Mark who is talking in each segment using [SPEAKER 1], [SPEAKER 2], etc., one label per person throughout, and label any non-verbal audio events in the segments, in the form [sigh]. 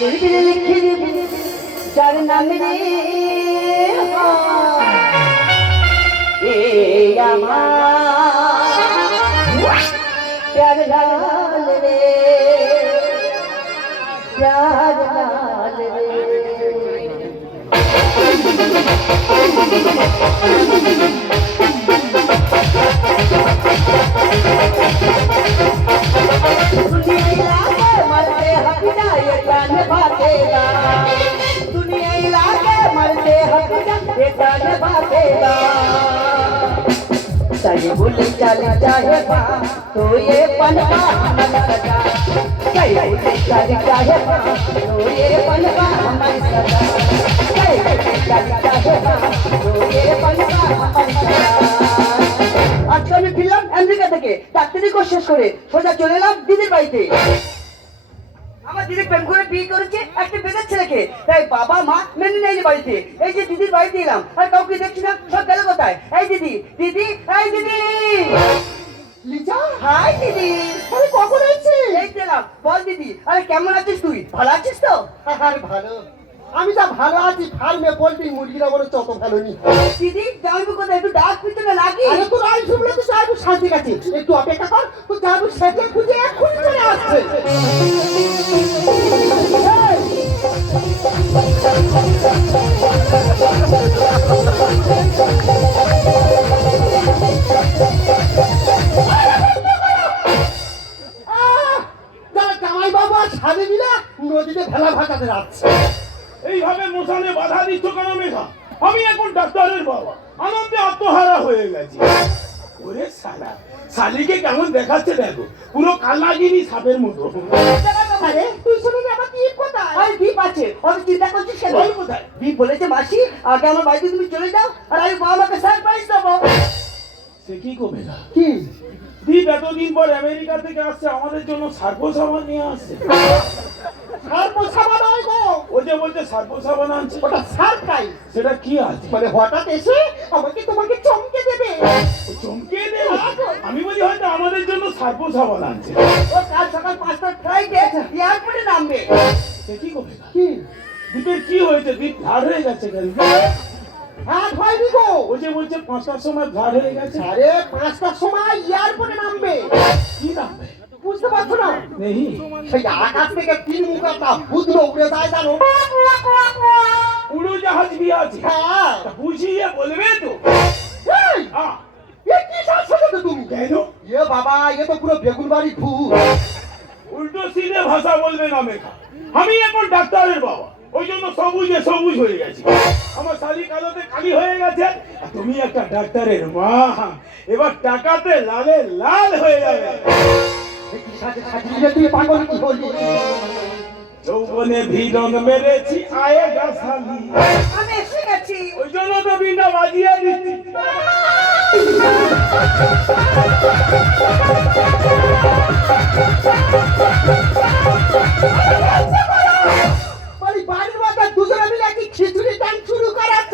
[SPEAKER 1] সিঁদুর বিলে লিখে দেবে যার নামে রে আমার প্যার লাল রে প্যার লাল রে। जान भागेगा सही बोले चल चाहे बा तो ये पनवा मन सजा सही बोले चल चाहे बा तो ये पनवा मन सजा सही बोले चल चाहे बा तो ये पनवा मन सजा আজকে আমি ফিরলাম আমেরিকা থেকে ডাক্তারি কোর্স শেষ করে সোজা চলে এলাম দিদির বাড়িতে আমার দিদি প্রেম করে বিয়ে করেছে একটা বেদের ছেলেকে। তাই বাবা মা মেনে নেয়নি বাড়িতে। এই যে দিদির বাড়িতে এলাম আর কাউকে দেখছি না সব গেল কোথায়? এই দিদি দিদি এই দিদি! লিজা হাই দিদি! আরে কখন এই বল দিদি আরে কেমন আছিস তুই? ভালো আছিস তো?
[SPEAKER 2] আরে ভালো। আমি যা ভালো আছি ফার্মে পোল্ট্রি মুরগিরা বলে তত ভালো নি
[SPEAKER 1] দিদি যাইবো কোথায়? একটু ডাক পিছনে লাগি
[SPEAKER 2] আরে তোর আই শুনলে তো সাহেব শান্তি গেছে একটু অপেক্ষা কর তো যাব সেজে খুঁজে এক্ষুনি চলে আসছে। নদীতে ভেলা ভাসাতে যাচ্ছে।
[SPEAKER 3] এইভাবে মশানে বাধা দিচ্ছ কেন মেঘা? আমি এখন ডাক্তারের বাবা। আনন্দে আত্মহারা হয়ে গেছি। ওরে সালা শালিকে কেমন দেখাচ্ছে দেখো। পুরো কালাগিনি সাপের মতো। সে কি গো মেঘা
[SPEAKER 2] কি?
[SPEAKER 3] দীপ এতদিন পর আমেরিকা থেকে আসছে আমাদের জন্য সার্প সাবান নিয়ে আসছে।
[SPEAKER 2] আর পোষাবা নয়
[SPEAKER 3] ও যে বলছে সার্প সাবান আনছে।
[SPEAKER 2] ওটা সারপ্রাইজ
[SPEAKER 3] সেটা কি আছে?
[SPEAKER 2] মানে হঠাৎ এসে আমাকে তোমাকে চমকে দেবে।
[SPEAKER 3] আমি বলি হয়তো আমাদের জন্য সার্প সাবান আনছে।
[SPEAKER 1] ও কাল সকাল পাঁচটার ফ্লাইটে এয়ারপোর্টে নামবে।
[SPEAKER 3] সে কি
[SPEAKER 2] কি?
[SPEAKER 3] দীপের কি হয়েছে? দীপ ভার হয়ে গেছে
[SPEAKER 2] হাত হয়নি গো
[SPEAKER 3] ও যে বলছে পাঁচটার সময় ভার হয়ে গেছে।
[SPEAKER 2] আরে পাঁচটার সময় এয়ারপোর্টে নামবে।
[SPEAKER 3] কি নামবে?
[SPEAKER 2] বুঝতে পারছ না?
[SPEAKER 3] নেই।
[SPEAKER 2] সেই আকাশ থেকে তিন মুখাটা বুঝলো উড়ে যায় জানো?
[SPEAKER 3] উড়ো জাহাজ বি আছে।
[SPEAKER 2] হ্যাঁ।
[SPEAKER 3] বুঝিয়ে বলবে তো।
[SPEAKER 2] কি শ্বাস ফেলেছো তুমি?
[SPEAKER 3] কেন?
[SPEAKER 2] এ বাবা এ তো পুরো বেগুন বাড়ি ভূত
[SPEAKER 3] উল্টো সিধে ভাষা বলবে না আমি এখন ডাক্তারের বাবা। ওই জন্য সবুজে সবুজ হয়ে গেছি। আমার শালি কালোতে কালি হয়ে গেছে। তুমি একটা ডাক্তারের মা। এবার টাকাতে লালে লাল হয়ে যাবে।
[SPEAKER 2] পাগল কি
[SPEAKER 3] যৌবনে ভিড়ন মেরেছি আয়েগা শালি
[SPEAKER 1] আমি এসে গেছি।
[SPEAKER 3] ওই জন্য তো বিনা বাজিয়ে দিচ্ছি।
[SPEAKER 2] মাথা দুজনে মিলে কি খিচুড়ি টান শুরু করাচ্ছ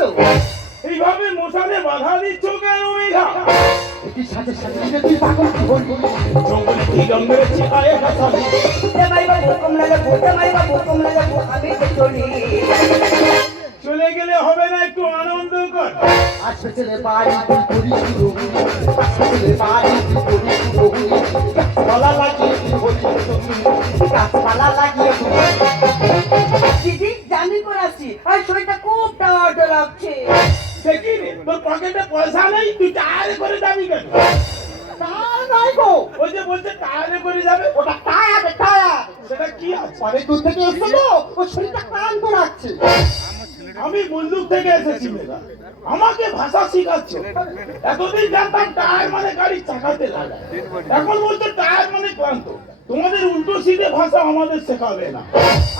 [SPEAKER 3] এইভাবে মশালে বাধা দিচ্ছ কেন মেঘা
[SPEAKER 2] এ কি সাজে সাজিয়ে তুই পাগল কি হলি
[SPEAKER 3] যৌবনে ভিড়ন মেরেছি আয়েগা শালি
[SPEAKER 1] জামাই বাবু কমলা যাব জামাই বাবু আমি তো চলি।
[SPEAKER 3] চলে গেলে হবে না একটু আনন্দ কর।
[SPEAKER 2] আসবে ছেলে বাড়ি করি ছেলে বাড়ি তুই করি শুরু গাছপালা লাগিয়ে তুই বলি গাছপালা লাগিয়ে
[SPEAKER 1] দিদি জানি করে আসছি আর শরীরটা খুব লাগছে।
[SPEAKER 3] তোর পকেটে পয়সা নেই তুই টায়ারে করে যাবি কেন?
[SPEAKER 2] তার নয় গো।
[SPEAKER 3] ও যে বলছে টায়ারে করে যাবে
[SPEAKER 2] ওটা টায়ার টায়ার।
[SPEAKER 3] সেটা কি আছে?
[SPEAKER 2] অনেক দূর থেকে তো ও শরীরটা ক্লান্ত লাগছে।
[SPEAKER 3] আমি বন্দুক থেকে এসেছি আমাকে ভাষা শিখাচ্ছ। এতদিন জানতাম টায়ার মানে গাড়ি চাকাতে লাগায় এখন বলতে টায়ার মানে ক্লান্ত। তোমাদের উল্টো সিধে ভাষা আমাদের শেখাবে না।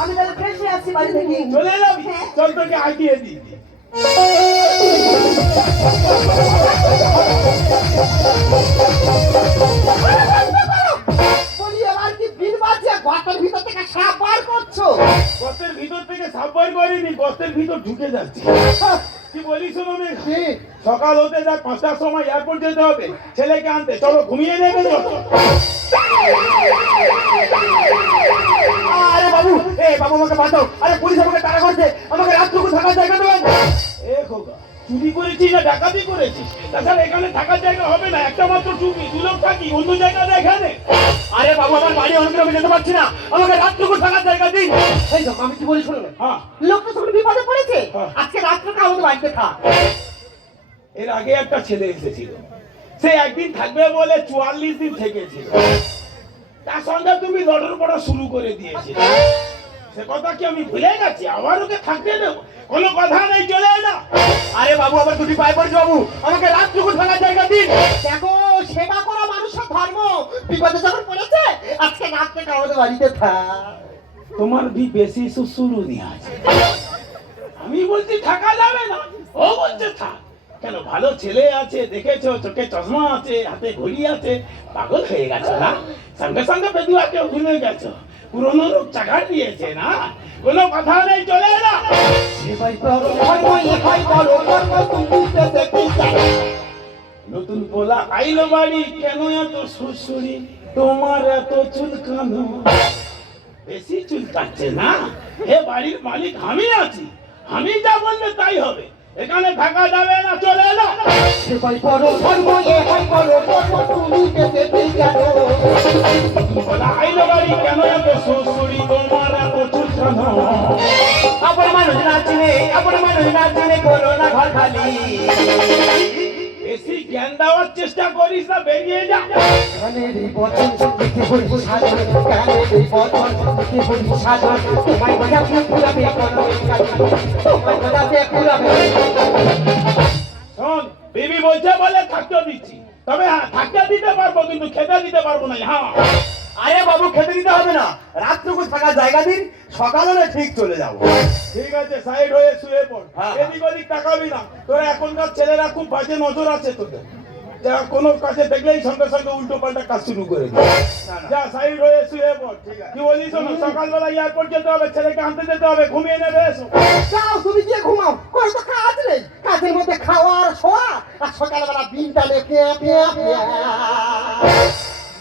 [SPEAKER 1] আমি তাহলে ফ্রেশ হয়ে আসছি বাড়ি থেকে।
[SPEAKER 3] চলে যাবি চল তোকে আগিয়ে দিই। [laughs]
[SPEAKER 2] গর্তের ভিতর থেকে সাপ বার করছ?
[SPEAKER 3] গর্তের ভিতর থেকে সাববার করিনি গর্তের ভিতর ঢুকে যাচ্ছে। কি বলি শোনো মেঘা সকাল হতে যাক পাঁচটার সময় এয়ারপোর্ট যেতে হবে ছেলেকে আনতে। চলো ঘুমিয়ে নেবে
[SPEAKER 2] আরে বাবু এ বাবু আমাকে বাঁচাও। আরে পুলিশ আমাকে তাড়া করছে। আমাকে রাতটুকু থাকার জায়গা দেবেন?
[SPEAKER 3] চুরি করেছিস না ডাকাতি করেছিস? তাছাড়া এখানে থাকার জায়গা হবে না। একটা মাত্র চুপি। দু লোক থাকি অন্য জায়গা এখানে।
[SPEAKER 2] আরে বাবু আমার বাড়ি অনেক আমি যেতে পারছি না। আমাকে রাতটুকু থাকার জায়গা দিন। এই দেখো আমি কি বলি শুনুন।
[SPEAKER 3] হ্যাঁ।
[SPEAKER 2] লোকটা যখন বিপদে পড়েছে।
[SPEAKER 3] হ্যাঁ।
[SPEAKER 2] আজকে রাতটুকু আমাদের বাড়িতে থাক।
[SPEAKER 3] এর আগে একটা ছেলে এসেছিল। সে একদিন থাকবে বলে চুয়াল্লিশ দিন থেকেছিল। তার সঙ্গে তুমি লড়র পড়া শুরু করে দিয়েছিলে। সে কথা কি আমি ভুলে গেছি? আবার ওকে থাকতে দেবো? কোনো কথা নেই চলে না
[SPEAKER 2] আরে বাবু আবার দুটি পায়ে পড়ছে বাবু। আমাকে রাতটুকু থাকার জায়গা দিন। দেখো সেবা করা মানুষের ধর্ম। বিপদে যখন পড়েছে আজকে রাতটা আমাদের বাড়িতে থাক।
[SPEAKER 3] তোমার বি বেশি শুরু নিয়ে আছে। আমি বলছি থাকা যাবে না। ও বলছে থাক। কেন ভালো ছেলে আছে দেখেছ চোখে চশমা আছে হাতে ঘড়ি আছে। পাগল হয়ে গেছো না? সঙ্গে সঙ্গে বেদুয়াকে ভুলে গেছো। পুরনো লোক চাকা দিয়েছে না? কোনো কথা নেই, চলে না
[SPEAKER 2] বলো
[SPEAKER 3] নতুন পোলা আইলো বাড়ি, কেন এত শ্বশুরি তোমার এত চুলকানো। বেশি চুলকাচ্ছে না? এ বাড়ির মালিক, আমি আছি। আমি যা বলবে তাই হবে। এখানে থাকা যাবে না চলে না
[SPEAKER 2] সেবাই করো ধর্ম ধর্ম তুমি পেতে
[SPEAKER 3] আইলো বাড়ি কেন এত শ্বশুরি তোমার এত চুলকানো?
[SPEAKER 2] আপন মানুষ না চিনে আপন মানুষ না চিনে করো না ঘর খালি।
[SPEAKER 3] জ্ঞান দেওয়ার চেষ্টা করিস না বেরিয়ে যা।
[SPEAKER 2] কানের এই বচন লিখে বলি সাধন কানের এই বচন লিখে বলি সাধন তোমায় বোঝাতে পুরাবে তোমায় বোঝাতে পুরাবে
[SPEAKER 3] শোন বিবি বলছে বলে থাকতে দিচ্ছি। তবে হ্যাঁ থাকতে দিতে পারব কিন্তু খেতে দিতে পারব না হ্যাঁ।
[SPEAKER 2] আরে বাবু খেতে দিতে হবে না। রাতটুকু থাকার জায়গা দিন সকালে না ঠিক চলে যাব।
[SPEAKER 3] ঠিক আছে সাইড হয়ে শুয়ে পড়।
[SPEAKER 2] হ্যাঁ।
[SPEAKER 3] এদিক ওদিক তাকাবি না। তোরা এখনকার ছেলেরা খুব বাজে নজর আছে তোদের। যা কোনো কাজে দেখলেই সঙ্গে সঙ্গে উল্টো পাল্টা কাজ শুরু করে যা সাইড হয়ে শুয়ে পড়। ঠিক আছে। কি বলিস সকালবেলা এয়ারপোর্ট যেতে হবে ছেলেকে আনতে যেতে হবে ঘুমিয়ে নেবে এসো।
[SPEAKER 2] যাও তুমি গিয়ে ঘুমাও। কোনো তো কাজ নেই। কাজের মধ্যে খাওয়া আর শোয়া আর সকালবেলা বিনটা লেখে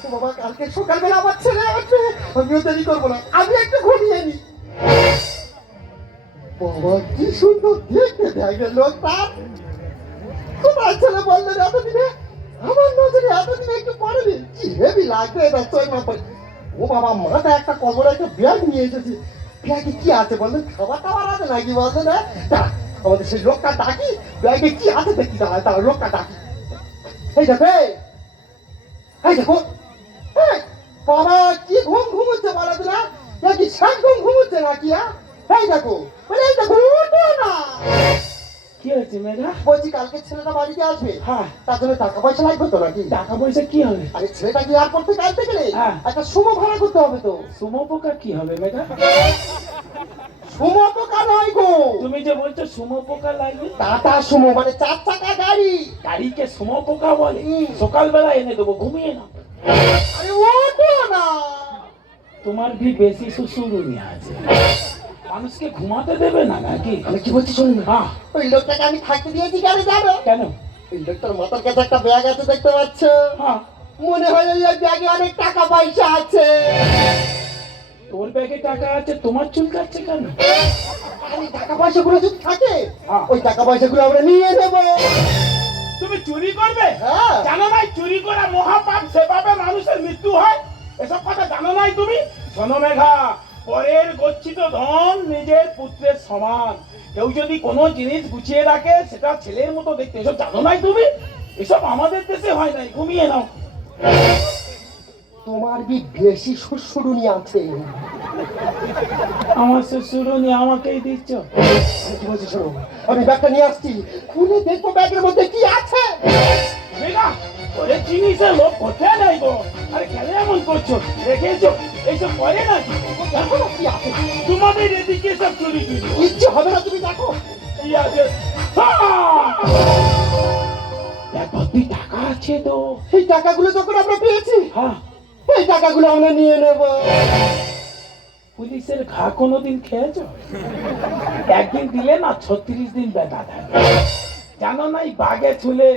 [SPEAKER 2] পেয়া বাবা কালকে সকালবেলা আমার ছেলে আসবে আমিও দেরি করব না। আমি একটু ঘুমিয়ে নি। বাবা কি সুন্দর দেখতে দেখে লোকটা। কোথায় ছেলে বললেন এতদিনে আমার নজরে এতদিনে একটু পড়েনি। কি হেভি লাগবে এটা ছয় মাস ও বাবা মাথা একটা কবর একটা ব্যাগ নিয়ে এসেছি। ব্যাগে কি আছে বললেন খাবার টাবার আছে নাকি বলছেন? আমাদের সেই লোকটা ডাকি ব্যাগে কি আছে দেখি দাঁড়া তার লোকটা ডাকি। এই দেখো এই, দেখো বাবা কি ঘুম ঘুমুচ্ছে বলো তো না কি ষাট ঘুম ঘুমুচ্ছে নাকি হ্যাঁ? এই দেখো এই দেখো উঠো না।
[SPEAKER 3] কি হয়েছে মেঘা
[SPEAKER 2] বলছি কালকে ছেলেটা বাড়িতে আসবে।
[SPEAKER 3] হ্যাঁ।
[SPEAKER 2] তার জন্য টাকা পয়সা লাগবে তো নাকি?
[SPEAKER 3] টাকা পয়সা কি হবে?
[SPEAKER 2] আরে ছেলেটা কি এয়ারপোর্ট থেকে আসতে গেলে
[SPEAKER 3] হ্যাঁ।
[SPEAKER 2] একটা সুমো ভাড়া করতে হবে তো।
[SPEAKER 3] সুমো পোকা কি হবে মেঘা
[SPEAKER 2] সুমো কার নয় গো।
[SPEAKER 3] তুমি যে বলছো সুমো পোকা লাগবে?
[SPEAKER 2] টাটা সুমো মানে চার চাকা গাড়ি।
[SPEAKER 3] গাড়িকে সুমো পোকা বলে। সকালবেলা এনে দেবো ঘুমিয়ে
[SPEAKER 2] আরে না
[SPEAKER 3] তোমার ভি বেশি শ্বশুরুনি আছে। মানুষকে ঘুমাতে দেবে না নাকি?
[SPEAKER 2] আমি কি বলছি শুনুন?
[SPEAKER 3] হ্যাঁ
[SPEAKER 2] ওই লোকটাকে আমি থাকতে দিয়েছি কেন যাবে।
[SPEAKER 3] কেন?
[SPEAKER 2] ওই লোকটার মাথার কাছে একটা ব্যাগ আছে দেখতে পাচ্ছ?
[SPEAKER 3] হ্যাঁ।
[SPEAKER 2] মনে হয় ওই ব্যাগে অনেক টাকা পয়সা আছে।
[SPEAKER 3] তোর ব্যাগে টাকা আছে তোমার চুল কাটছে কেন?
[SPEAKER 2] আরে টাকা পয়সা গুলো যদি থাকে
[SPEAKER 3] হ্যাঁ।
[SPEAKER 2] ওই টাকা পয়সা গুলো আমরা নিয়ে নেব।
[SPEAKER 3] তুমি চুরি করবে?
[SPEAKER 2] হ্যাঁ।
[SPEAKER 3] জানো নাই চুরি করা মহাপাপ সেভাবে মানুষের মৃত্যু হয়? এসব কথা জানো নাই তুমি? শোনো মেঘা পরের গচ্ছিত ধন নিজের পুত্রের সমান। কেউ যদি কোনো জিনিস গুছিয়ে রাখে সেটা ছেলের মতো দেখতে। এসব জানো নাই তুমি? এসব আমাদের দেশে হয় নাই ঘুমিয়ে নাও।
[SPEAKER 2] তোমার কি বেশি শ্বশুরুনি আছে।
[SPEAKER 3] আমার শ্বশুরনি আমাকেই দিচ্ছ।
[SPEAKER 2] আমি কি শোনো আমি ব্যাগটা নিয়ে আসছি। খুলে দেখব ব্যাগের মধ্যে কি আছে।
[SPEAKER 3] পরে জিনিসের লোক কোথায় নাই গো? আরে কেন এমন করছ? রেখেছো? এইসব করে নাকি?
[SPEAKER 2] দেখো না কি আছে।
[SPEAKER 3] তোমাদের এদিকে সব চুরি চুরি।
[SPEAKER 2] ইচ্ছে হবে না তুমি দেখো।
[SPEAKER 3] কি আছে! এক ভর্তি টাকা আছে তো।
[SPEAKER 2] এই টাকাগুলো যখন আমরা পেয়েছি
[SPEAKER 3] হ্যাঁ
[SPEAKER 2] এই টাকাগুলো আমরা নিয়ে নেব।
[SPEAKER 3] পুলিশের ঘা কোনো দিন খেয়েছ? একদিন দিলে না ছত্রিশ দিন ব্যথা থাকে। জানো নাই বাঘে ছুলে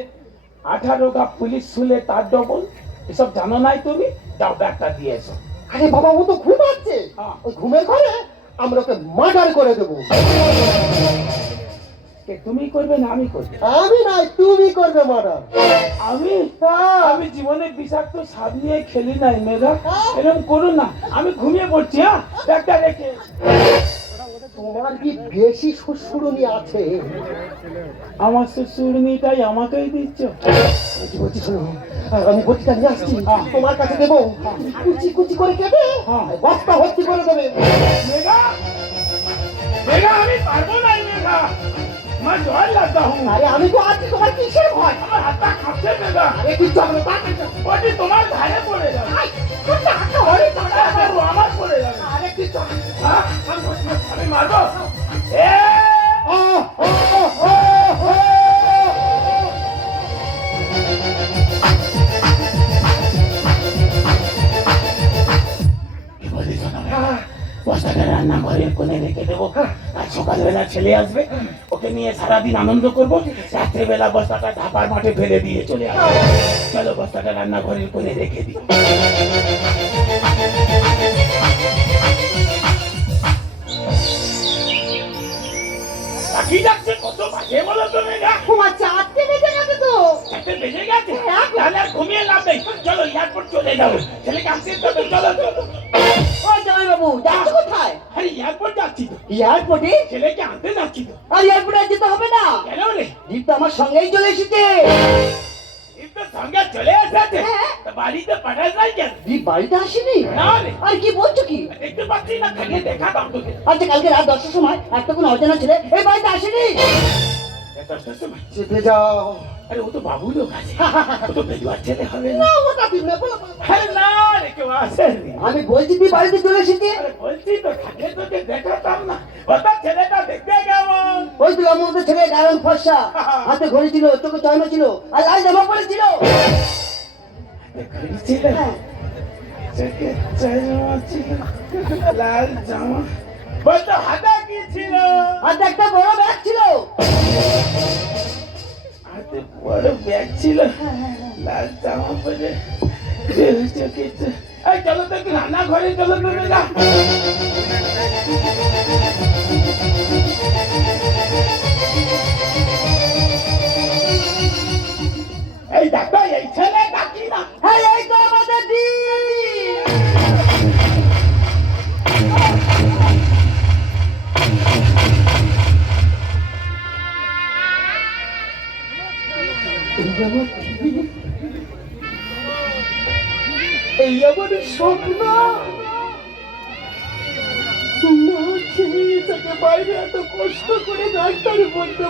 [SPEAKER 3] আঠারো গা পুলিশ ছুলে তার ডবল? এসব জানো নাই তুমি? যাও ব্যাগটা দিয়ে এসো।
[SPEAKER 2] আরে বাবা ও তো ঘুমাচ্ছে।
[SPEAKER 3] হ্যাঁ।
[SPEAKER 2] ওই ঘুমের ঘরে আমরা ওকে মার্ডার করে দেবো।
[SPEAKER 3] কে তুমি করবে না আমি করবে?
[SPEAKER 2] আমি নাই তুমি করবে মার্ডার
[SPEAKER 3] আমি? আমি জীবনে বিষাক্ত সাপ নিয়ে খেলি নাই মেঘা এরকম করো না। আমি ঘুমিয়ে পড়ছি হ্যাঁ? একটা রেখে
[SPEAKER 2] তোমার কি বেশি শ্বশুরনি আছে?
[SPEAKER 3] আমার শ্বশুরনিটাই আমাকেই দিচ্ছ।
[SPEAKER 2] আমি বলছি শোনো আমি বটিটা নিয়ে আসছি। তোমার কাছে দেবো? কুচি কুচি করে কেটে
[SPEAKER 3] হ্যাঁ।
[SPEAKER 2] বস্তা ভর্তি করে দেবে।
[SPEAKER 3] মেঘা! মেঘা আমি পারব না মেঘা। আমার ভয় রান্না ঘরে কোণে রেখে দেবো? আর সকালবেলা ছেলে আসবে ওকে নিয়ে সারাদিন আনন্দ করব রাত্রেবেলা বস্তাটা ধাপার মাঠে ফেলে দিয়ে চলে আসব চলো বস্তাটা রান্নাঘরের করে রেখে দিই। যাচ্ছে কত বাজে বলো তো মেঘা।
[SPEAKER 2] তোমার চারটে বেজে গেছে তো।
[SPEAKER 3] চারটে বেজে গেছে? তাহলে আর ঘুমিয়ে লাভ নেই। চলো এয়ারপোর্ট চলে যাব। ছেলেকে আসতে চলো চলো।
[SPEAKER 1] ও জামাইবাবু যাচ্ছ কোথায়?
[SPEAKER 3] আরে এয়ারপোর্ট যাচ্ছি তো।
[SPEAKER 1] এয়ারপোর্টে
[SPEAKER 3] ছেলেকে আনতে যাচ্ছি তো।
[SPEAKER 1] আর এয়ারপোর্টে যেতে হবে না।
[SPEAKER 3] কেন রে?
[SPEAKER 1] দীপ তো আমার সঙ্গেই চলে এসেছে।
[SPEAKER 3] এই তো সঙ্গে চলে এসেছে।
[SPEAKER 1] হ্যাঁ।
[SPEAKER 3] বাড়িতে পাঠাস নাই কেন?
[SPEAKER 1] দীপ বাড়িতে আসেনি?
[SPEAKER 3] না রে।
[SPEAKER 1] আর কি বলছো কি?
[SPEAKER 3] দেখতে পাচ্ছি না থাকলে দেখাতাম তোকে।
[SPEAKER 1] আচ্ছা কালকে রাত দশটার সময় একটা কোনো অজানা ছেলে এই বাড়িতে আসেনি।
[SPEAKER 3] দশটার সময়।
[SPEAKER 2] চেপে যাও।
[SPEAKER 3] আরে ও তো বাবু লোক আছে ও তো বেজুয়ার ছেলে হবে। না
[SPEAKER 2] না ওটা দিবে বলো
[SPEAKER 3] আরে না রে কেউ আসেনি
[SPEAKER 1] আমি বলছি তুই বাড়িতে চলে এসেছে
[SPEAKER 3] বলছি তো থাকলে তোকে দেখাতাম না। ওটা ছেলেটা দেখতে কেমন?
[SPEAKER 1] ওই তুই আমার মতো ছেলে গায়ন ফর্সা। হাতে ঘড়ি ছিল চোখে চয়না ছিল আর লাল জামা পরেছিল
[SPEAKER 3] ছেলে। চোখে চশমা ছিল, লাল জামা। বলতো হাতা কি ছিল?
[SPEAKER 1] হাতে একটা বড় ব্যাগ ছিল।
[SPEAKER 3] হাতে বড় ব্যাগ ছিল। লাল জামা পরে চলো তো রান্নাঘরে চলো তো না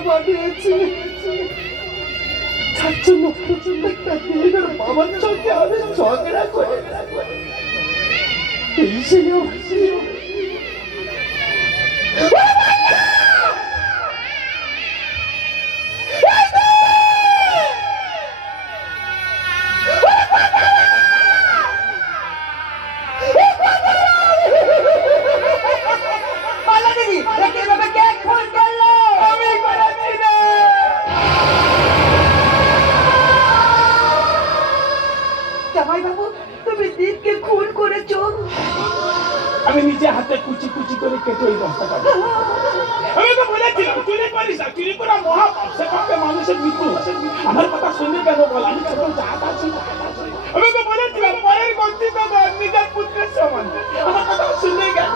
[SPEAKER 2] বলতে পাঠিয়েছি তার জন্য প্রত্যেকটা দিন ওর বাবার সঙ্গে আমি ঝগড়া করে এই সেই আমার জীবন।
[SPEAKER 1] পালা
[SPEAKER 3] আমি নিজে হাতে কুচি কুচি করে কেটে ওই দিই। আমি তো বলেছিলাম চুরি করিস চুরি করা মহা সে পাপে মানুষের মৃত্যু। আমার কথা শুনে কেন বল? আমি যখন জাত আছি আমি তো বলেছিলাম পরের গন্তি তো নিজের পুত্রের সমান আমার কথা শুনে গেল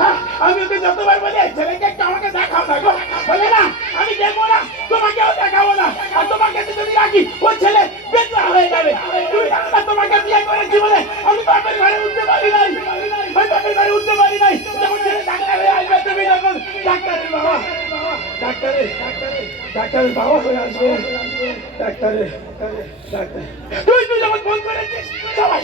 [SPEAKER 3] হ্যাঁ, আমি ওকে যতবার বলি "এই ছেলেকে একটু আমাকে দেখাও না বলে না আমি দেখব না তোমাকেও দেখাবো না। আর তোমাকে যদি রাখি ওই ছেলে বেচা হয়ে যাবে। তুমি তোমাকে বিয়ে করেছি বলে আমি বাপের ঘরে উঠতে পারি নাই। আমি উঠতে পারি নাই। যখন ডাক্তার হয়ে আসবে, তুমি যখন ডাক্তারের বাবা ডাক্তারের ডাক্তারের বাবা হয়ে আসবে। ডাক্তারের ডাক্তার তুই তুই যখন ফোন করেছিস, সবাই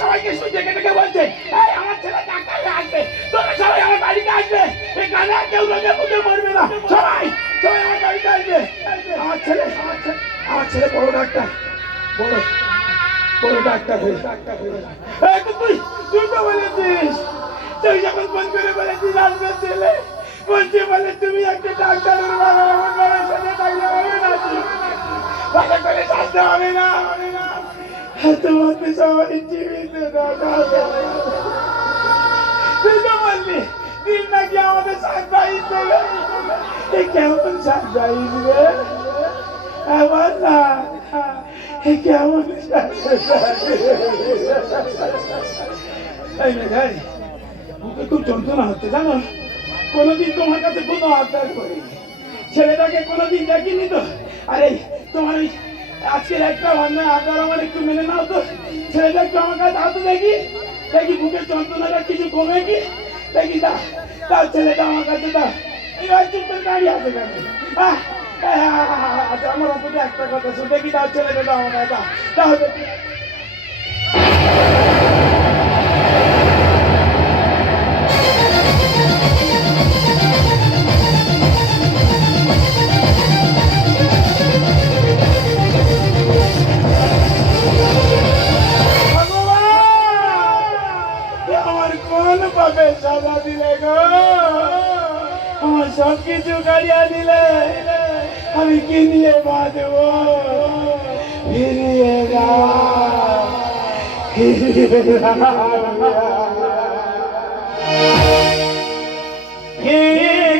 [SPEAKER 3] সবাইকে ডেকে ডেকে বলছে, এই, আমার ছেলে ডাক্তার আসবে। তোরা সবাই আমার বাড়িতে আসবে। এই গানে কেউ রোগে মুখে মরবে না। সবাই সবাই আমার বাড়িতে আসবে। আমার ছেলে আমার ছেলে ডাক্তার। বড় ডাক্তার হয়ে ডাক্তার হয়ে তুই তুই বলেছিস তুই যখন ফোন করে বলেছিস আসবে ছেলে বলছে বলে তুমি একটা ডাক্তারের বাবা আমার বাবার সাথে থাকলে হবে না ভালো করে সাজতে হবে না হবে না তোমাকে সবাই জীবিত দেখা তুই তো বললি দিন নাকি সারপ্রাইজ দেবে এ কেমন সারপ্রাইজ রে আমার না এ কেমন এই মেঘাই বুকে খুব যন্ত্রণা হচ্ছে জানো কোনোদিন তোমার কাছে কোনো আবদার করিনি। ছেলেটাকে কোনোদিন দেখিনি তো। আরে, তোমার ওই আজকের একটা অন্যায় আবদার আমার একটু মেনে নাও তো। ছেলেটা একটু আমার কাছে দাও তো দেখি। দেখি বুকের যন্ত্রণাটা কিছু কমে কি? দেখি দা তার ছেলেটা আমার কাছে এই ভাই চুপ করে দাঁড়িয়ে আছে কেন? আচ্ছা আমার অন্তত একটা কথা শুন। দেখি তার ছেলেটা আমার কাছে দাও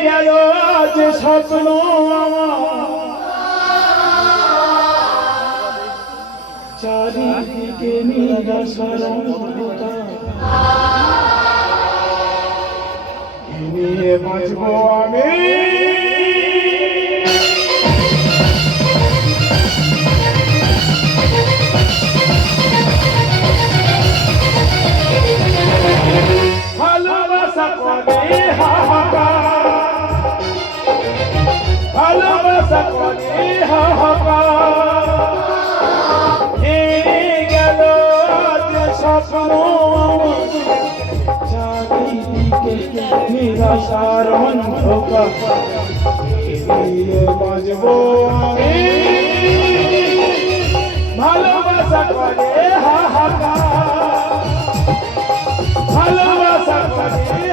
[SPEAKER 3] গেল যে স্বপ্ন চারিদিকে নিরাশার অন্ধকার। কি নিয়ে বাঁচবো আমি নিরাশার অন্ধকার বাজব ভালোবাসা করে হাহাকার ভালোবাসা করে